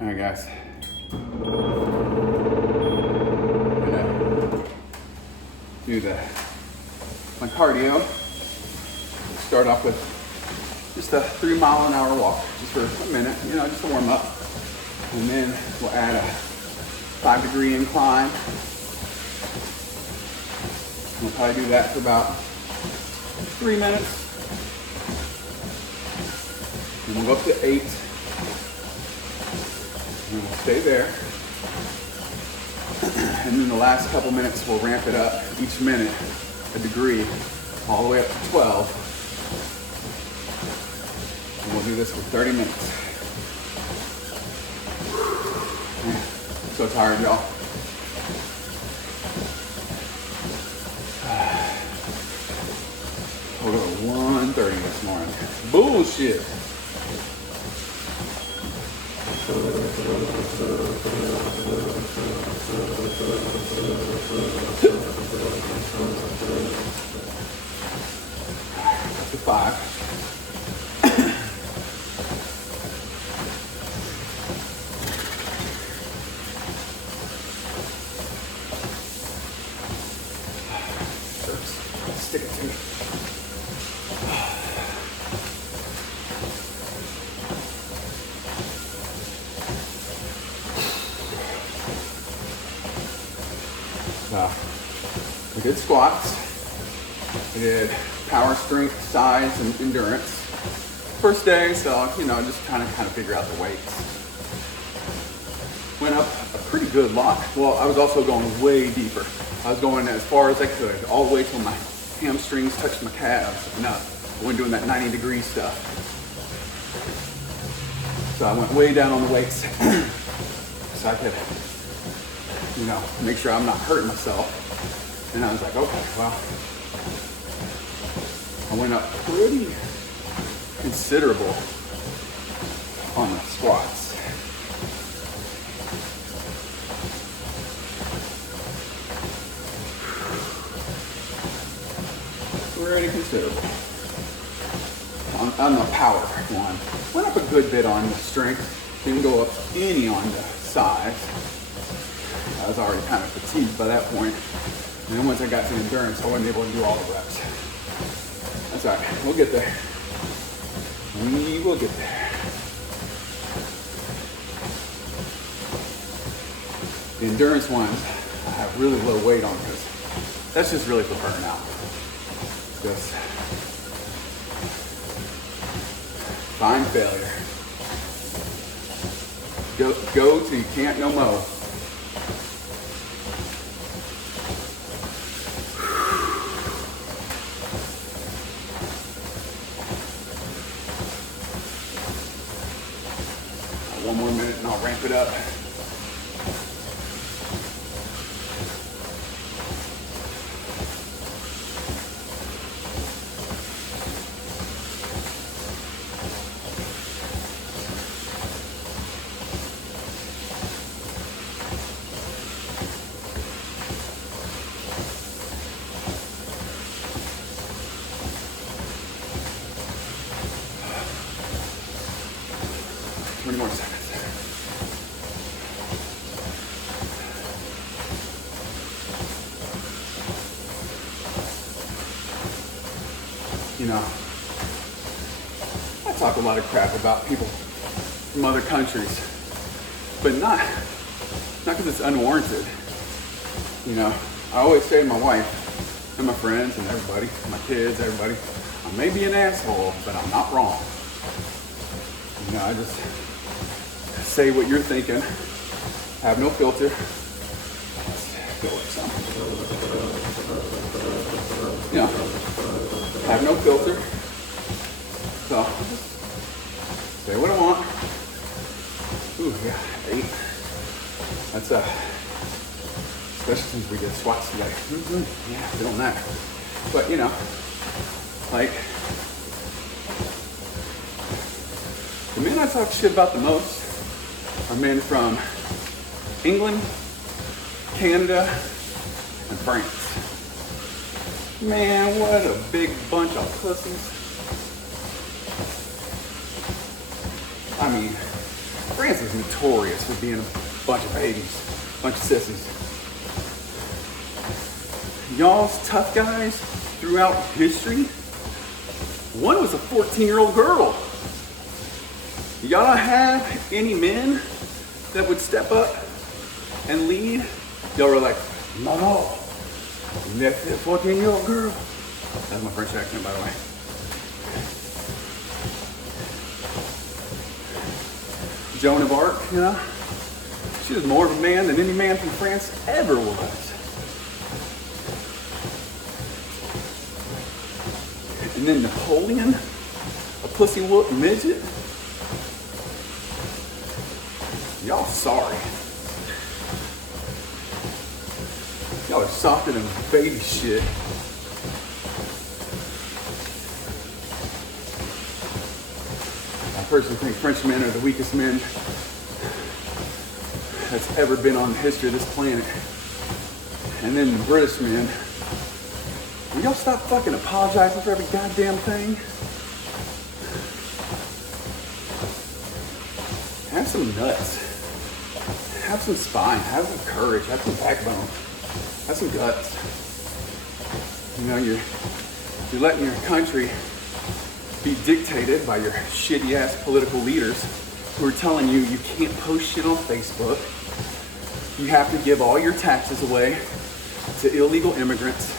All right, guys. I'm gonna do my cardio. Start off with just a 3 mile an hour walk, just for a minute, just to warm up. And then we'll add a 5-degree incline. We'll probably do that for about 3 minutes. And we'll go up to 8. And we'll stay there. And then the last couple minutes, we'll ramp it up each minute, a degree, all the way up to 12. And we'll do this for 30 minutes. Man, I'm so tired, y'all. We'll go to 1:30 this morning. Bullshit. Up to 5. Stick it to me. We did squats, we did power, strength, size, and endurance. First day, so just kind of figure out the weights. Went up a pretty good lot. Well, I was also going way deeper. I was going as far as I could, all the way till my hamstrings touched my calves and up. I went doing that 90-degree stuff. So I went way down on the weights so I could make sure I'm not hurting myself. And I was like, okay, well, I went up pretty considerable on the squats. Pretty considerable. On the power one. Went up a good bit on the strength. Didn't go up any on the size. I was already kind of fatigued by that point. And then once I got to endurance, I wasn't able to do all the reps. That's all right. We'll get there. We will get there. The endurance ones, I have really low weight on because that's just really for burnout. Just find failure. Go till you can't no more. One more minute and I'll ramp it up. More seconds. I talk a lot of crap about people from other countries, but not because it's unwarranted. I always say to my wife and my friends and everybody, my kids, everybody, I may be an asshole, but I'm not wrong. I just say what you're thinking, have no filter. Let's go with some. Have no filter. So, say what I want. Ooh, yeah, 8. That's especially since we did squats today. Yeah, feeling that. But the men I talk shit about the most are men from England, Canada, and France. Man, what a big bunch of pussies. I mean, France is notorious for being a bunch of babies, a bunch of sissies. Y'all's tough guys throughout history, one was a 14-year-old girl. Y'all don't have any men that would step up and lead? Y'all were like, no, that's a 14-year-old girl. That's my French accent, by the way. Joan of Arc, you know, she was more of a man than any man from France ever was. And then Napoleon, a pussy whoop midget. Y'all sorry. Y'all are softer than baby shit. I personally think French men are the weakest men that's ever been on the history of this planet. And then the British men. Will y'all stop fucking apologizing for every goddamn thing? Have some nuts. Have some spine. Have some courage. Have some backbone. Have some guts. You know, you're letting your country be dictated by your shitty ass political leaders who are telling you you can't post shit on Facebook. You have to give all your taxes away to illegal immigrants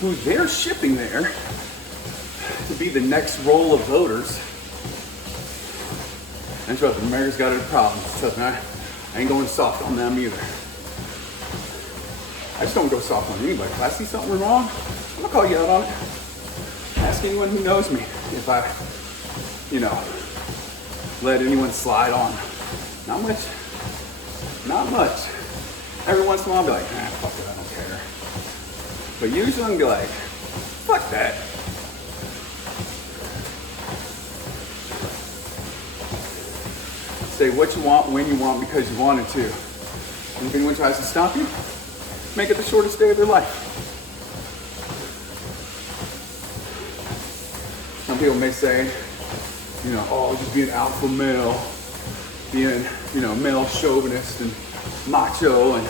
who they're shipping there to be the next roll of voters. And trust me, America's got a problem. Trust me, I ain't going soft on them either. I just don't go soft on anybody. If I see something wrong, I'm gonna call you out on it. Ask anyone who knows me if I, let anyone slide on. Not much. Not much. Every once in a while I'll be like, fuck it, I don't care. But usually I'm gonna be like, fuck that. Say what you want, when you want, because you wanted to. And if anyone tries to stop you, make it the shortest day of their life. Some people may say, just being alpha male, being, male chauvinist and macho and,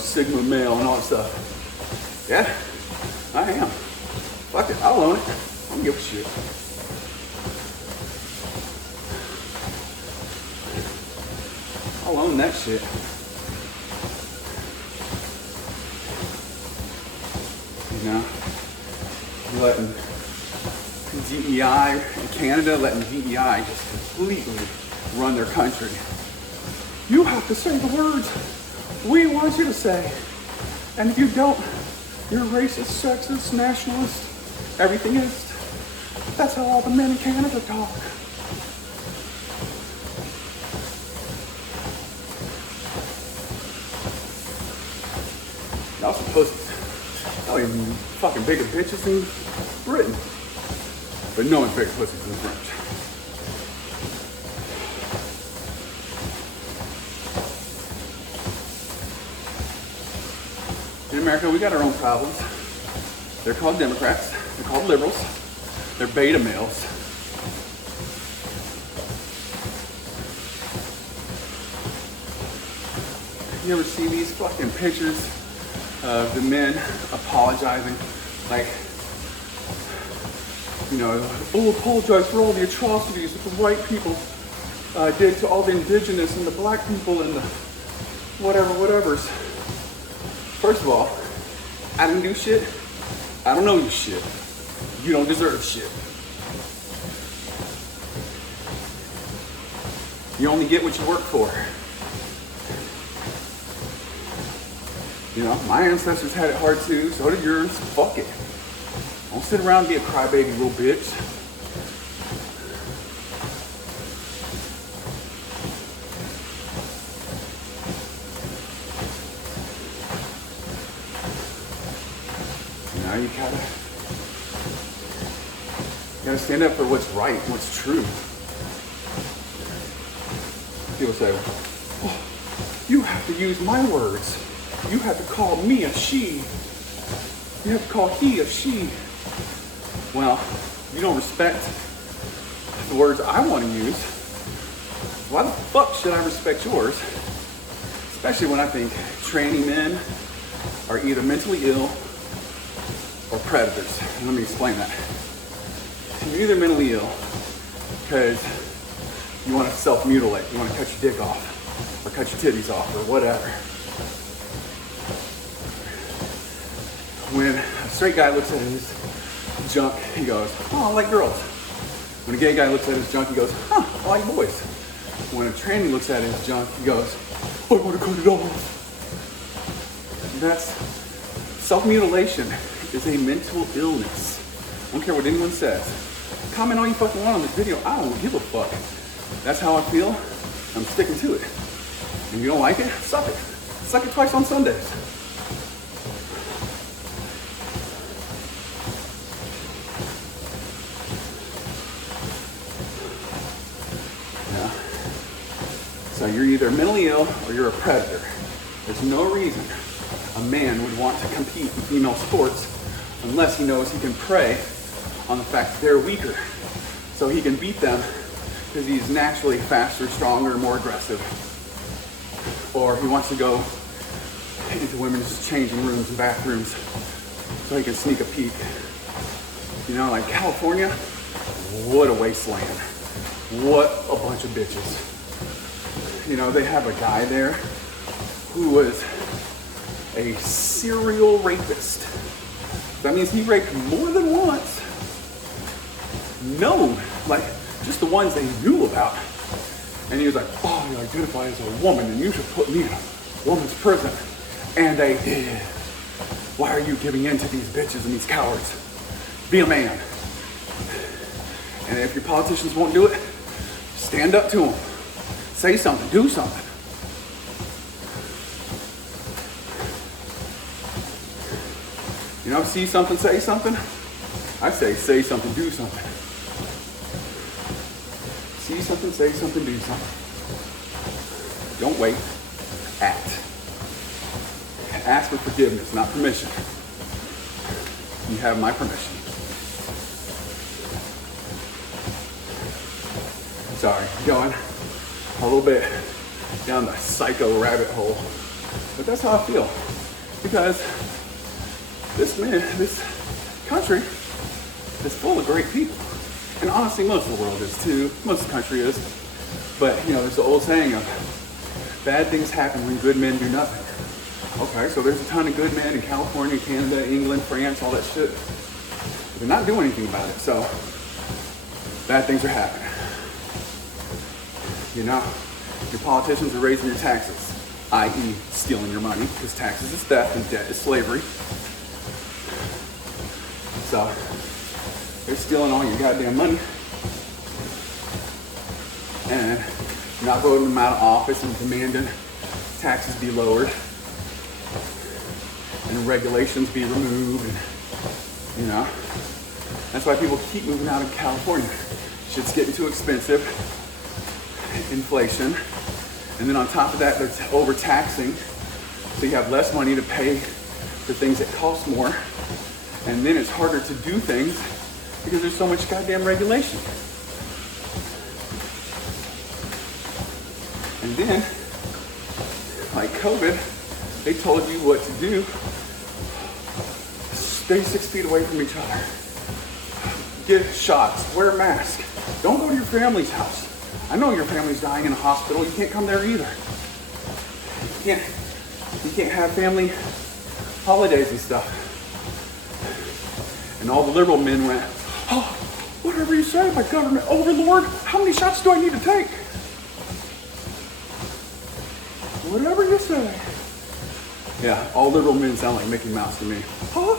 sigma male and all that stuff. Yeah, I am. Fuck it, I'll own it. I don't give a shit. I'll own that shit. You're letting DEI in Canada, letting DEI just completely run their country. You have to say the words we want you to say. And if you don't, you're racist, sexist, nationalist, everything is. That's how all the men in Canada talk. Y'all supposed to. Y'all even fucking bigger bitches than Britain. But no one's bigger pussies than the French. In America, we got our own problems. They're called Democrats. They're called liberals. They're beta males. You ever see these fucking pictures of the men apologizing? Like, apologize for all the atrocities that the white people did to all the indigenous and the black people and the whatevers. First of all, I didn't do shit. I don't know you shit. You don't deserve shit. You only get what you work for. My ancestors had it hard too, so did yours. Fuck it. Don't sit around and be a crybaby little bitch. You gotta stand up for what's right, what's true. People say, you have to use my words. You have to call me a she. You have to call he a she. Well, you don't respect the words I want to use. why the fuck should I respect yours? Especially when I think tranny men are either mentally ill or predators. And let me explain that. You're either mentally ill because you want to self-mutilate, you want to cut your dick off, or cut your titties off, or whatever. When a straight guy looks at his junk, he goes, oh, I like girls. When a gay guy looks at his junk, he goes, huh, I like boys. When a tranny looks at his junk, he goes, I want to cut it off. That's self-mutilation is a mental illness. I don't care what anyone says. Comment all you fucking want on this video. I don't give a fuck. That's how I feel. I'm sticking to it. And you don't like it? Suck it. Suck it twice on Sundays. Yeah. So you're either mentally ill or you're a predator. There's no reason a man would want to compete in female sports unless he knows he can prey on the fact that they're weaker. So he can beat them because he's naturally faster, stronger, more aggressive. Or he wants to go into women's changing rooms and bathrooms so he can sneak a peek. You know, like California, what a wasteland. What a bunch of bitches. You know, they have a guy there who was a serial rapist. That means he raped more than once. Known, like just the ones they knew about. And he was like, oh, you identify as a woman and you should put me in a woman's prison. And they did. Why are you giving in to these bitches and these cowards? Be a man. And if your politicians won't do it, stand up to them. Say something, do something. You know, see something, say something. I say something, do something. See something, say something, do something. Don't wait. Act. Ask for forgiveness, not permission. You have my permission. Sorry, going a little bit down the psycho rabbit hole. But that's how I feel. Because this country is full of great people. And honestly, most of the world is too. Most of the country is. But, you know, there's the old saying of bad things happen when good men do nothing. Okay, so there's a ton of good men in California, Canada, England, France, all that shit. But they're not doing anything about it, so bad things are happening. You know, your politicians are raising your taxes, i.e. stealing your money, because taxes is theft and debt is slavery. So they're stealing all your goddamn money. And you're not voting them out of office and demanding taxes be lowered and regulations be removed. And, you know, that's why people keep moving out of California. Shit's getting too expensive. Inflation. And then on top of that, they're overtaxing. So you have less money to pay for things that cost more. And then it's harder to do things because there's so much goddamn regulation. And then, like COVID, they told you what to do. Stay 6 feet away from each other. Get shots, wear a mask. Don't go to your family's house. I know your family's dying in a hospital. You can't come there either. You can't have family holidays and stuff. And all the liberal men went, oh, whatever you say, my government overlord, how many shots do I need to take? Whatever you say. Yeah, all liberal men sound like Mickey Mouse to me. Huh?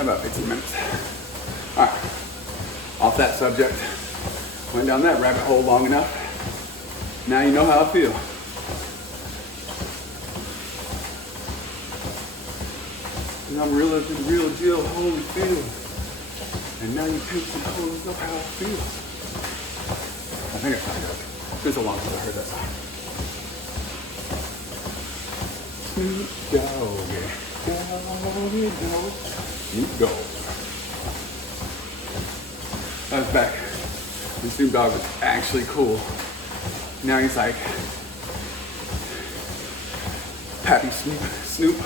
About 15 minutes. All right, off that subject. Went down that rabbit hole long enough. Now you know how I feel. And I'm real as the real deal, Holyfield. And now you pigs and hoes know how I feel. I think I found out. It's a long time I heard that song. Snoop Doggy, Doggy Dogg, Snoop Dogg. That was back when Snoop Dogg was actually cool. Now he's like Pappy Snoop.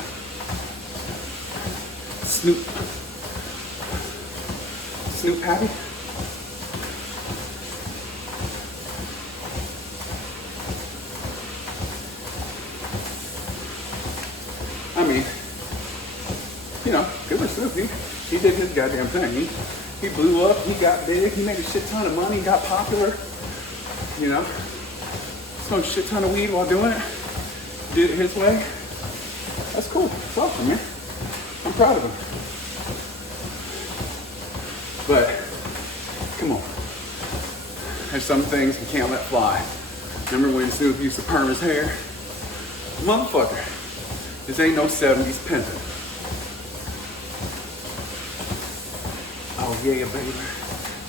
Snoop Pappy. I mean, you know, good for Snoop. He did his goddamn thing. He blew up, he got big, he made a shit ton of money, got popular, you know. Smoked a shit ton of weed while doing it. Did it his way. That's cool. It's awesome, man. I'm proud of him. But, come on. There's some things we can't let fly. Remember when Snoop used to perm his hair? Motherfucker. This ain't no 70s pimpin'. Oh yeah, baby.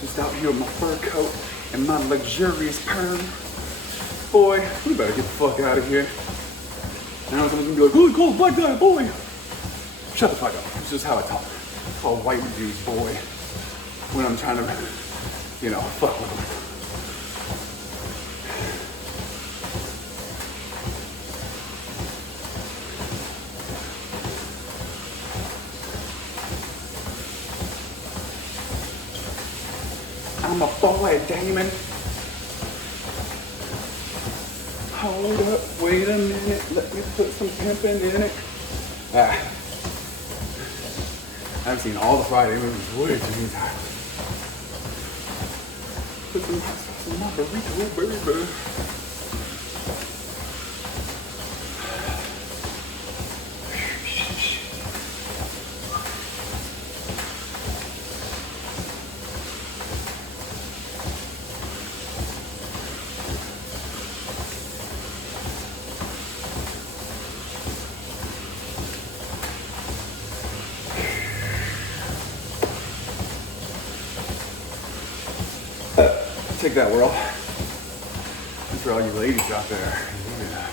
Just out here with my fur coat and my luxurious perm. Boy, we better get the fuck out of here. Now someone's gonna be like, oh, cool, black guy, boy. Shut the fuck up. It's just how I talk. I call white dudes boy when I'm trying to, you know, fuck with them. I'm a boy, Damon. Hold up, wait a minute, let me put some pimpin' in it. I've seen all the Friday movies way too many times. Put some hot sauce in my burrito, baby. Take that, world. And for all you ladies out there. Yeah.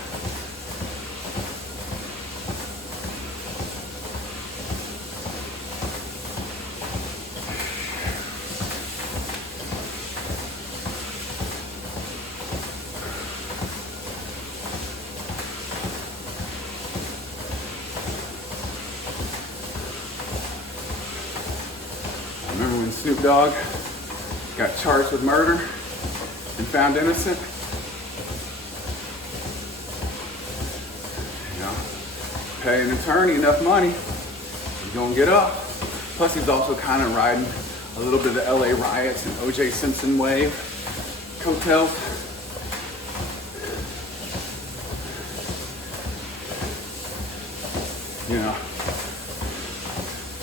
I remember when Snoop Dogg got charged with murder and found innocent. You know, pay an attorney enough money, he's gonna get up. Plus he's also kind of riding a little bit of the LA riots and O.J. Simpson wave, coattails. You know,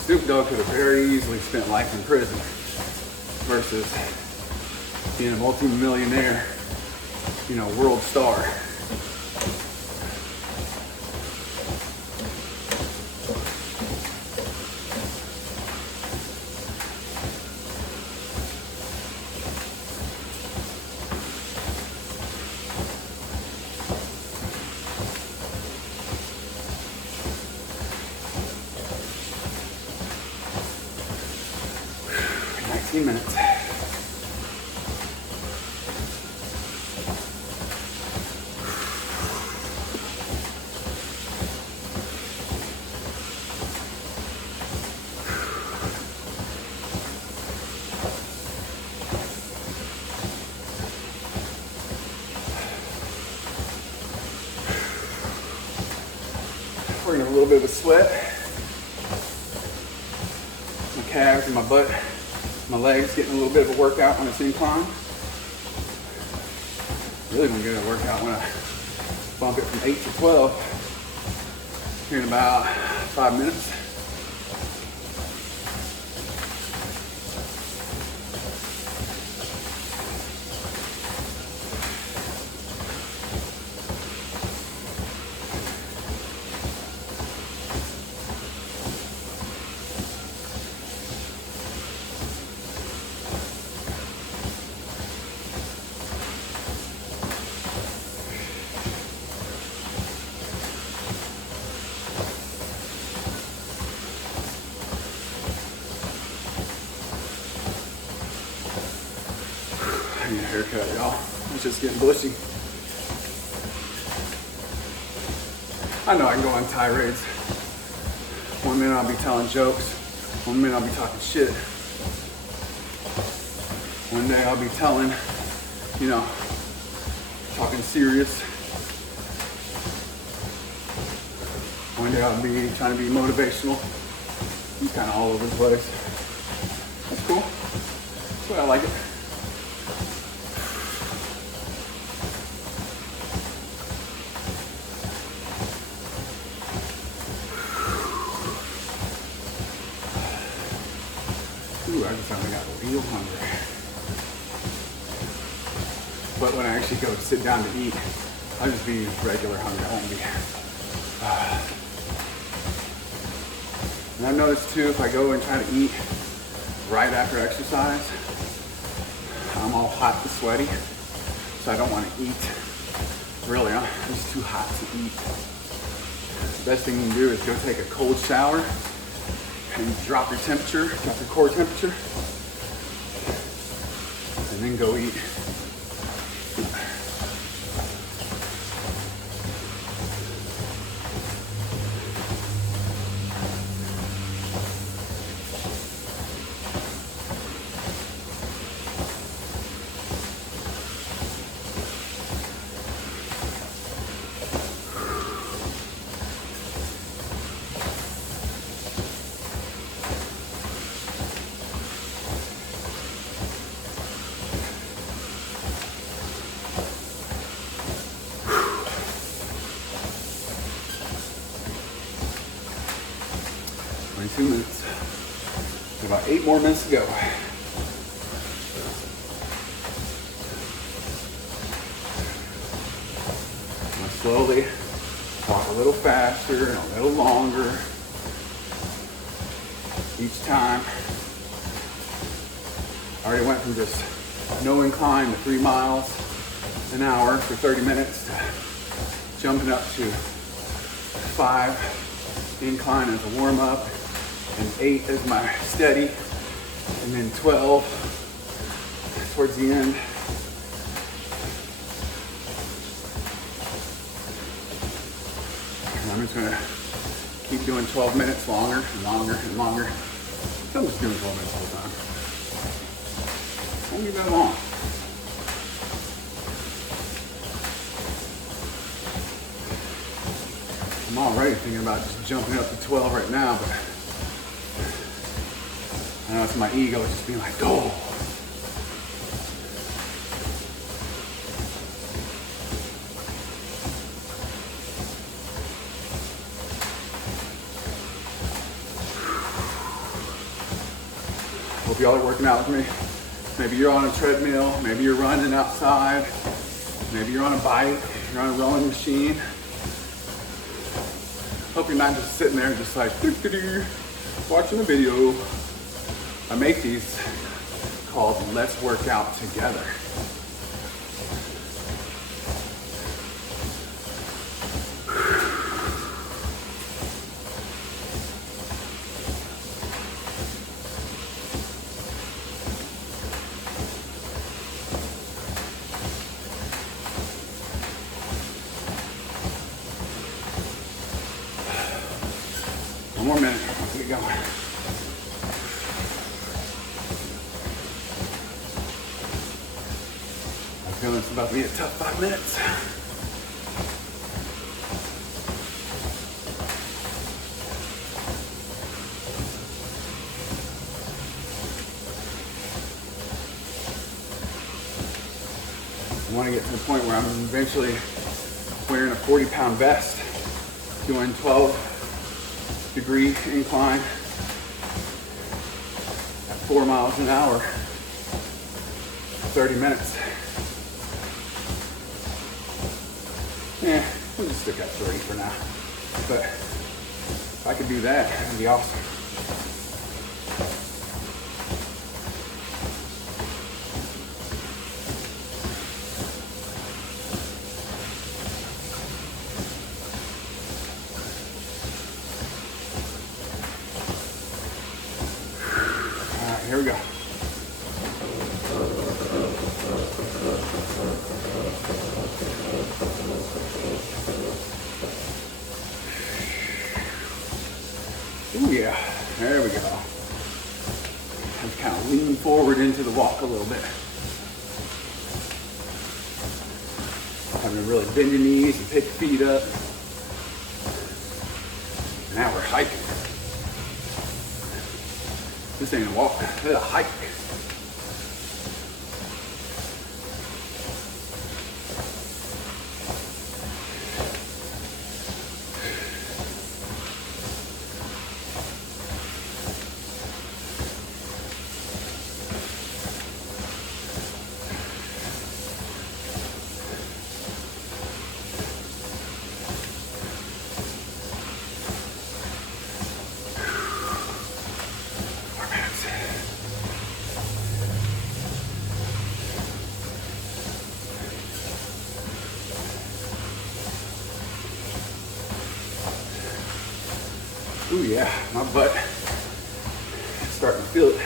Snoop Dogg could have very easily spent life in prison versus being a multi-millionaire, you know, world star. Minutes. We're getting a little bit of a sweat. My calves and my butt. My legs getting a little bit of a workout on this incline. Really gonna get a workout when I bump it from 8 to 12 here in about 5 minutes. haircut, y'all. It's just getting bushy. I know I can go on tirades. One minute I'll be telling jokes. One minute I'll be talking shit. One day I'll be telling, you know, talking serious. One day I'll be trying to be motivational. I'm kind of all over the place. That's cool. That's why I like it. Ooh, I just finally got real hungry. But when I actually go sit down to eat, I'll just be regular hungry. I won't be. And I've noticed too, if I go and try to eat right after exercise, I'm all hot and sweaty. So I don't want to eat. Really, it's too hot to eat. The best thing you can do is go take a cold shower and drop your temperature, drop your core temperature, and then go eat. Minutes. About 8 more minutes to go. I'm gonna slowly walk a little faster and a little longer each time. I already went from just no incline to 3 miles an hour for 30 minutes to jumping up to 5 incline as a warm up, and 8 as my steady, and then 12 towards the end. And I'm just gonna keep doing 12 minutes longer and longer and longer. So I'm just doing 12 minutes all the time. Won't be that long. I'm already thinking about just jumping up to 12 right now, but I know it's my ego just being like, go. Hope y'all are working out with me. Maybe you're on a treadmill, maybe you're running outside, maybe you're on a bike, you're on a rowing machine. Hope you're not just sitting there just like, watching a video. I make these called Let's Work Out Together. One more minute, let's get going. I feel it's about to be a tough 5 minutes. I want to get to the point where I'm eventually wearing a 40-pound vest, doing 12-degree incline at 4 miles an hour, 30 minutes. Yeah, we'll just stick at 30 for now. But if I could do that, that'd be awesome. All right, here we go. forward into the walk a little bit. Having to really bend your knees and pick your feet up. Now we're hiking. This ain't a walk, it's a hike. Ooh yeah, my butt is starting to feel it.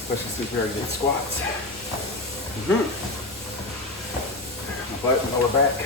Especially since we already did squats. My butt and lower back.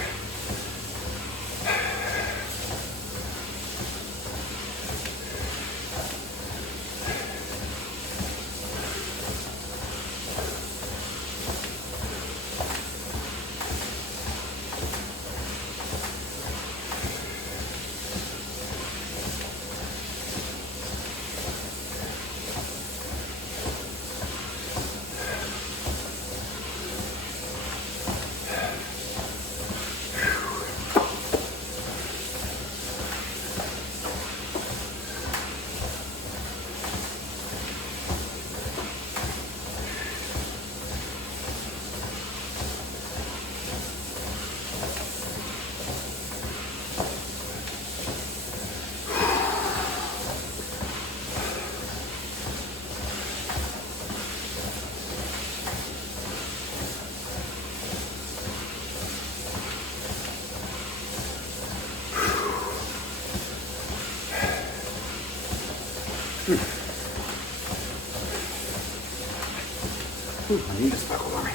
I need this buckled on me.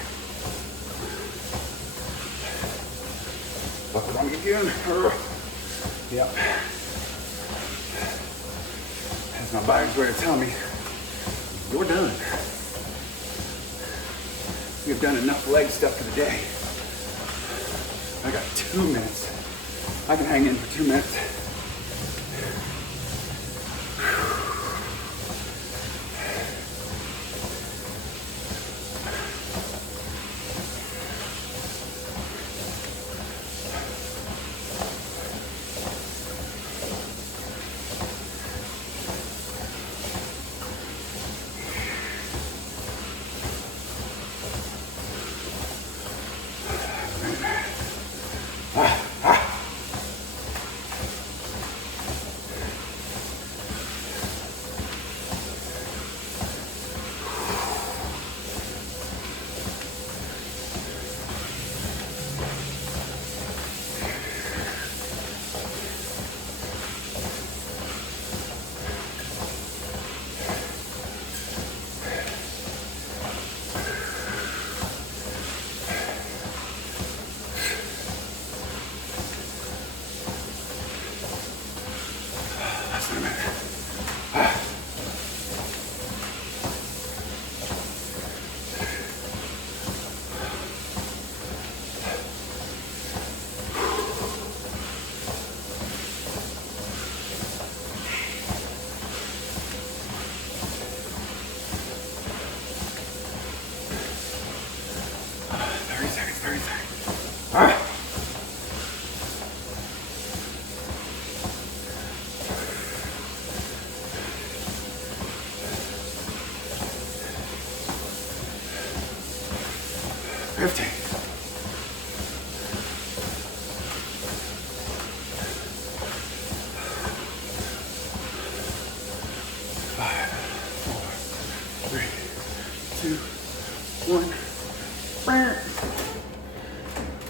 Buckled on me again. Yep. As my body's ready to tell me, you're done. You've done enough leg stuff for the day. I got 2 minutes. I can hang in for 2 minutes.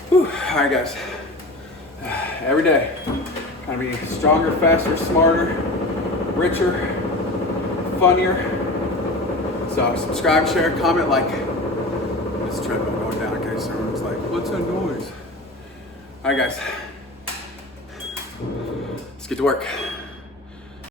Whew. All right, guys. Every day, trying to be stronger, faster, smarter, richer, funnier. So subscribe, share, comment, like. This treadmill going down, okay? So everyone's like, what's that noise? All right, guys. Let's get to work.